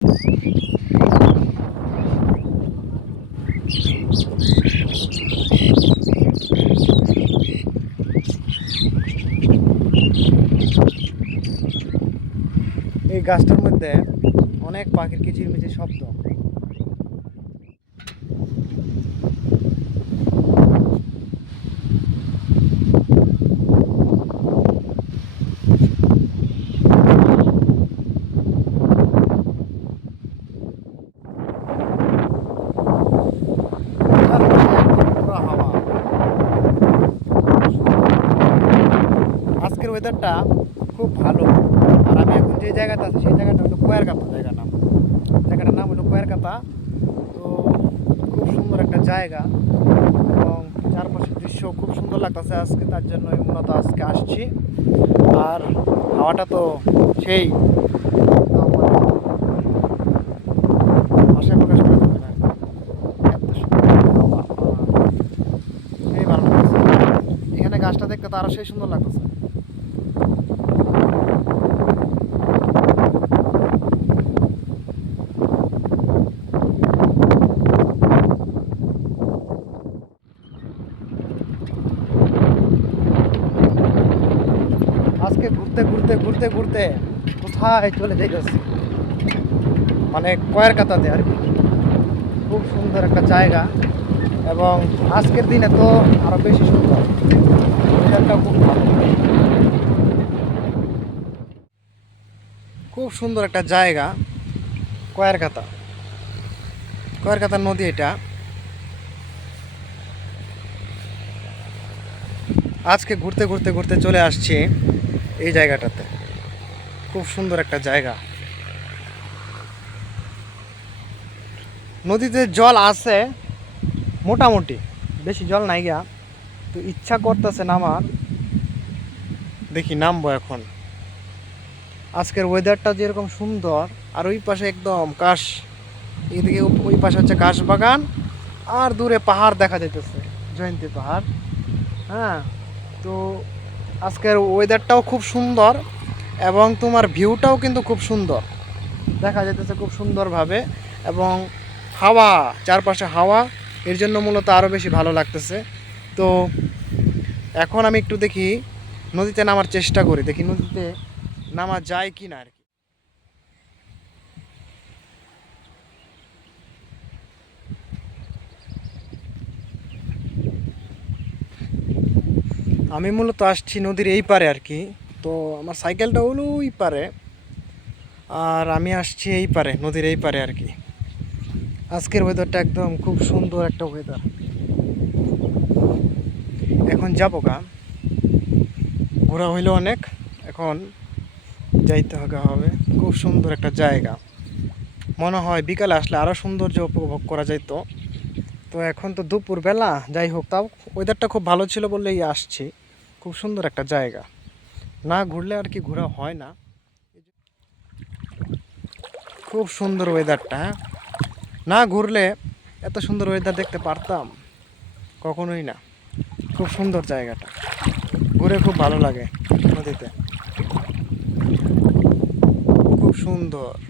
এই গাছটার মধ্যে অনেক পাখির কিচিরমিচির শব্দ আর পুরো হাওয়া। আজকের ওয়েদারটা খুব ভালো। আর আমি এখন যে জায়গাতে আছি, সেই জায়গাটা হলো কোয়ার কাতা জায়গার নাম। জায়গাটার নাম হলো কোয়ার কাতা তো খুব সুন্দর একটা জায়গা এবং চারপাশের দৃশ্য খুব সুন্দর লাগতেছে আজকে, তার জন্য মূলত আজকে আসছি। আর হাওয়াটা তো সেই। গাছটা দেখতে তো আরও সেই সুন্দর লাগতেছে। আজকে ঘুরতে ঘুরতে ঘুরতে ঘুরতে কোথায় চলে যাইতেছি? মানে কয়ের কাতাতে আর কি। খুব সুন্দর একটা জায়গা এবং আজকের দিনে তো আরও বেশি সুন্দর। ওয়েদারটাও খুব ভালো। খুব সুন্দর একটা জায়গা কয়ের কাতা কয়ের কাতার নদী এটা। আজকে ঘুরতে ঘুরতে ঘুরতে চলে আসছি। এই জায়গাটাতে। খুব সুন্দর একটা জায়গা। নদীতে জল আছে, মোটামুটি। বেশি জল নাই গা। তো ইচ্ছা করতেছে নামার দেখি নামবো এখন। আজকের ওয়েদারটা যেরকম সুন্দর, আর ওই পাশে একদম কাশ, এদিকে ওই পাশে হচ্ছে কাশ বাগান, আর দূরে পাহাড় দেখা যাইতেছে, জয়ন্তী পাহাড়। হ্যাঁ তো আজকের ওয়েদারটাও খুব সুন্দর এবং তোমার ভিউটাও কিন্তু খুব সুন্দর। দেখা যেতেছে খুব সুন্দরভাবে এবং হাওয়া, চারপাশে হাওয়া, এর জন্য মূলত আরও বেশি ভালো লাগতেছে। তো এখন আমি একটু দেখি নদীতে নামার চেষ্টা করি, দেখি নদীতে নামা যায় কি না আর আমি মূলত আসছি নদীর এই পারে আর কি। তো আমার সাইকেলটা হলো ওই পারে। আর আমি আসছি এই পারে, নদীর এই পারে আর কি। আজকের ওয়েদারটা একদম খুব সুন্দর একটা ওয়েদার এখন যাব গা। ঘোরা হইল অনেক। এখন যাইতে হবে খুব সুন্দর একটা জায়গা। মনে হয় বিকালে আসলে আরও সৌন্দর্য উপভোগ করা যাইতো। তো এখন তো দুপুর বেলা যাই হোক, তাও ওয়েদারটা খুব ভালো ছিল বললেই আসছি। খুব সুন্দর একটা জায়গা। না ঘুরলে আর কি ঘোরা হয় না। খুব সুন্দর ওয়েদারটা হ্যাঁ? না ঘুরলে এত সুন্দর ওয়েদার দেখতে পারতাম কখনোই না। খুব সুন্দর জায়গাটা। ঘুরে খুব ভালো লাগে নদীতে। খুব সুন্দর।